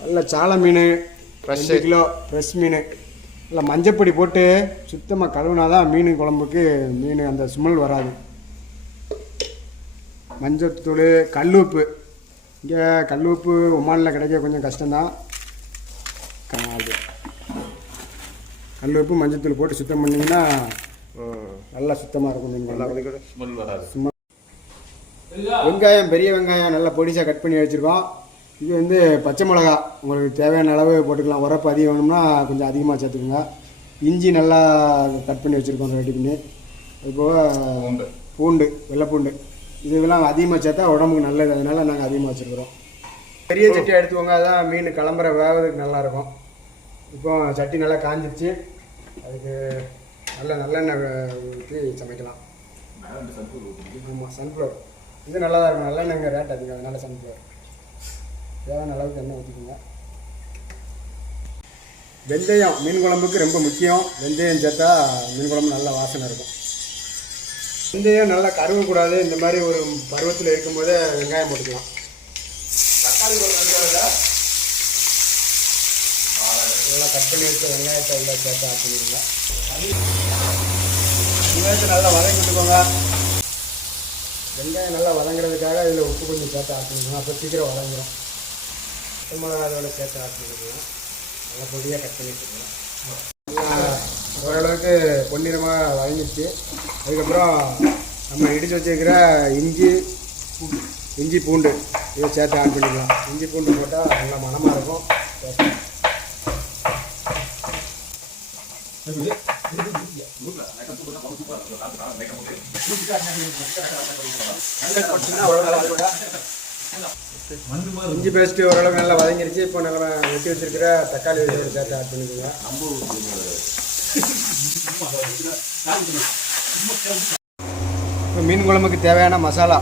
நல்ல சாலை மீன் ரெண்டு கிலோ ஃப்ரெஷ் மீன். இல்லை மஞ்சப்பொடி போட்டு சுத்தமாக கழுவுனா தான் மீன் குழம்புக்கு மீன் அந்த ஸ்மெல் வராது. மஞ்சத்தூள் கல்லுப்பு. இங்கே கல்லுப்பு உமானில் கிடைக்க கொஞ்சம் கஷ்டம்தான். க- அது. கல்லுப்பு மஞ்சத்தூள் போட்டு சுத்தம் பண்ணிங்கன்னா நல்லா சுத்தமாக இருக்கும் மீன் குழம்பு. ஸ்மெல் வராது. சும்மா வெங்காயம் பெரிய வெங்காயம் நல்லா பொடிசாக கட் பண்ணி வச்சுருக்கோம். இது வந்து பச்சை மிளகா. உங்களுக்கு தேவையான அளவு போட்டுக்கலாம். உரப்பு அதிகம் வேணும்னா கொஞ்சம் அதிகமாக சேர்த்துக்கோங்க. இஞ்சி நல்லா கட் பண்ணி வச்சுருக்கோம் ரெடி பண்ணி. அது போக பூண்டு. பூண்டு வெள்ளை பூண்டு இதெல்லாம் அதிகமாக சேர்த்தா உடம்புக்கு நல்லது. அதனால நாங்கள் அதிகமாக வச்சுருக்குறோம். பெரிய சட்டி எடுத்துக்கோங்க. அதான் மீன் கிளம்புற வேகிறதுக்கு நல்லாயிருக்கும். இப்போ சட்டி நல்லா காஞ்சிருச்சு. அதுக்கு நல்ல நல்லெண்ணெய் ஊற்றி சமைக்கலாம். ஆமாம் சன்ஃப்ளவர் இது நல்லா தான் இருக்கும். நல்லெண்ணெய் ரேட் அதிகம். அதனால சன்ஃப்ளவர் தேவையான அளவுக்கு எண்ணெய் ஊற்றிக்கோங்க வெந்தயம் மீன் குழம்புக்கு ரொம்ப முக்கியம். வெந்தயம் சேர்த்தா மீன் குழம்பு நல்ல வாசனை இருக்கும். வெந்தயம் நல்லா கருவக்கூடாது இந்த மாதிரி ஒரு பருவத்தில் இருக்கும்போதே வெங்காயம் போட்டுக்கலாம். தக்காளி வெங்காயம் நல்லா கட் பண்ணி வச்ச வெங்காயத்தை உள்ள சேர்த்து ஆக்கிடுங்க வெங்காயத்தை நல்லா வதங்கிட்டுக்கோங்க வெங்காயம் நல்லா வதங்குறதுக்காக இதில் உப்பு கொஞ்சம் சேர்த்து ஆக்கிடுங்க அப்போ சீக்கிரம் வதங்குறோம் மிளகா அதோட சேர்த்து ஆட் பண்ணிக்கலாம் நல்லா பொடியாக கட் பண்ணி வச்சுக்கலாம் நல்லா ஓரளவுக்கு பொன்னிறமாக வதங்கிடுச்சு அதுக்கப்புறம் நம்ம இடித்து வச்சிருக்கிற இஞ்சி இஞ்சி பூண்டு இதை சேர்த்து ஆட் பண்ணிக்கலாம். இஞ்சி பூண்டு போட்டால் நல்லா மணமாக இருக்கும். சேர்த்து இஞ்சி பேஸ்ட்டு ஓரளவுக்கு நல்லா வதங்கிருச்சு. இப்போ நம்ம வெட்டி வச்சிருக்கிற தக்காளி இதோட சேர்த்து ஆட் பண்ணிக்கோங்க. இப்போ மீன் குழம்புக்கு தேவையான மசாலா.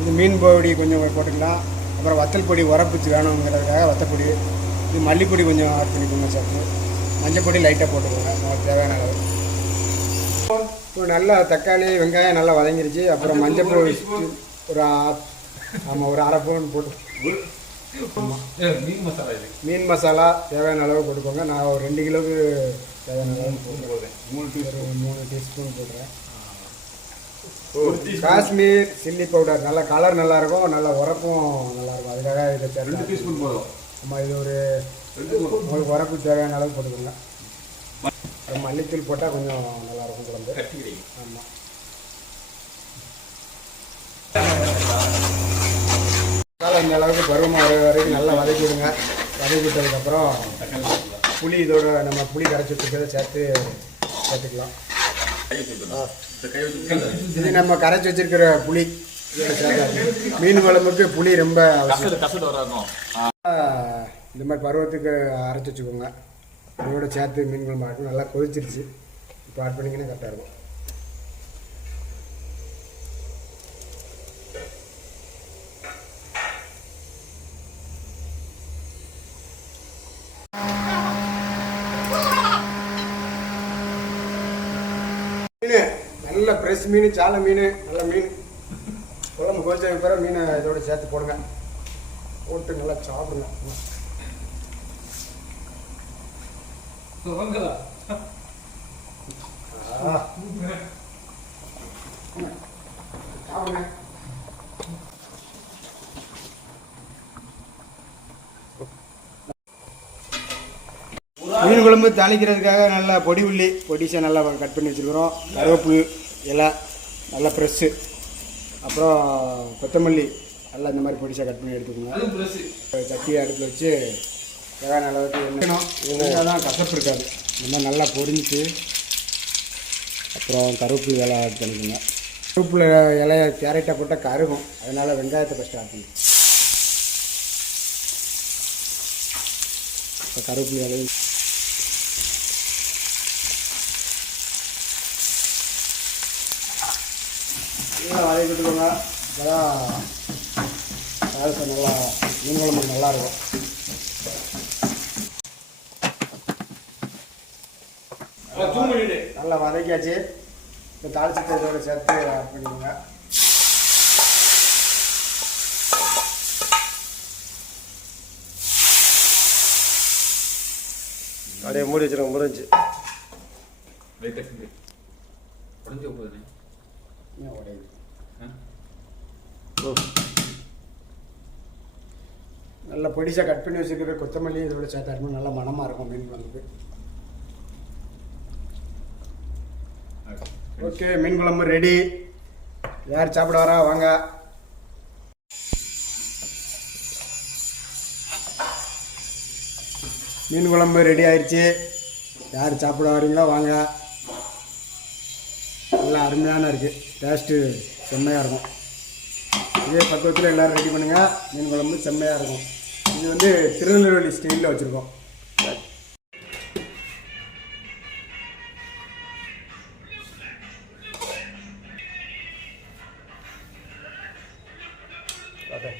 இது மீன் பொடி கொஞ்சம் போட்டுக்கலாம். அப்புறம் வத்தல் பொடி உரப்புச்சு வேணுங்கிறதுக்காக வத்தல் பொடி. இது மல்லிப்பொடி கொஞ்சம் ஆட் பண்ணிக்கோங்க சேர்த்து மஞ்சப்பொடி லைட்டாக போட்டுக்கோங்க. நமக்கு தேவையான அளவு. இப்போ நல்லா தக்காளி வெங்காயம் நல்லா வதங்கிருச்சு. அப்புறம் மஞ்சள் பொடி ஒரு ஆமாம் ஒரு அரை பவுன் போட்டு. மீன் மசாலா இது. மீன் மசாலா தேவையான அளவு போட்டுக்கோங்க. நான் ஒரு ரெண்டு கிலோவுக்கு தேவையான அளவு போட்டுருவேன் மூணு டீ ஒரு மூணு டீஸ்பூன் போடுறேன் காஷ்மீர் சில்லி பவுடர். நல்லா கலர் நல்லா இருக்கும் நல்லா உரப்பும் நல்லா இருக்கும் அதுக்காக இதை ரெண்டு டீஸ்பூன் போதும். ஆமாம் இது ஒரு உங்களுக்கு உரப்பு தேவையான அளவு போட்டுக்கோங்க. மல்லித்தூள் போட்டால் கொஞ்சம் நல்லா இருக்கும் குழம்பு ஆமாம் இந்த அளவுக்கு பருவமாக வர வரைக்கும் நல்லா வதக்கி விடுங்க வதக்கி விட்டதுக்கப்புறம் புளி இதோட நம்ம புளி கரைச்சி வச்சுருக்கிறத சேர்த்து சேர்த்துக்கலாம். இது நம்ம கரைச்சி வச்சிருக்கிற புளி. மீன் குழம்புக்கு புளி ரொம்ப இந்த மாதிரி பருவத்துக்கு அரைச்சி வச்சுக்கோங்க. இதோட சேர்த்து மீன் குழம்பு நல்லா கொதிச்சிருச்சு. இப்போ ஆட் பண்ணிங்கன்னா கரெக்டாக இருக்கும். மீன் நல்ல ஃப்ரெஷ் மீன் சாலை மீன் நல்ல மீன். குழம்பு கொதிச்சதுக்கு பிறகு மீனை இதோட சேர்த்து போடுங்க. போட்டு நல்லா சாப்பிடுங்க. சாப்பிடுங்க. மீன் குழம்பு தாளிக்கிறதுக்காக நல்லா பொடி உள்ளி பொடிசை நல்லா கட் பண்ணி வச்சுருக்குறோம். கருவேப்பு இலை நல்லா ஃப்ரெஷ்ஷு அப்புறம் கொத்தமல்லி நல்லா இந்த மாதிரி பொடிசாக கட் பண்ணி எடுத்துக்கோங்க. சட்டி அடுப்பில் வச்சு தேவையான அளவுக்கு இருந்தால் தான் கசப்பு இருக்காது. இந்த மாதிரி நல்லா பொரிஞ்சிட்டு அப்புறம் கருவேப்பிலை இலை ஆட் பண்ணிக்கோங்க. கருவேப்பிலை இலைய கேரட்டாக போட்டால் கருகும். அதனால் வெங்காயத்தை ஃபஸ்ட்டு ஆட் பண்ணி இப்போ கருவேப்பிலை இலையும் நல்லா வதக்கி விட்டுக்கோங்க அப்போதான் பாயசம் நல்லா மீன் குழம்பு நல்லா இருக்கும் நல்லா வதக்கியாச்சு இப்போ தாளிச்சத்தை இதோட சேர்த்து ஆட் பண்ணிக்கோங்க அப்படியே மூடி வச்சிருங்க முடிஞ்சு லைட்டா கிண்டி. உடைஞ்சு போகுதுண்ணே. ஏன் உடையுது? ஆ? நல்ல பொடிசாக கட் பண்ணி வச்சுருக்கிற கொத்தமல்லி இதோட சேர்த்தா இருக்கும் நல்ல மணமாக இருக்கும் மீன் குழம்புக்கு. ஓகே மீன் குழம்பு ரெடி. யார் சாப்பிட வரா வாங்க. மீன் குழம்பு ரெடி ஆயிடுச்சு யார் சாப்பிட வரீங்களோ வாங்க. நல்லா அருமையான இருக்குது டேஸ்ட்டு செம்மையாக இருக்கும். இதே பக்குவத்தில் எல்லோரும் ரெடி பண்ணுங்கள் மீன் குழம்பு செம்மையாக இருக்கும். இது வந்து திருநெல்வேலி ஸ்டைலில் வச்சுருக்கோம். Okay.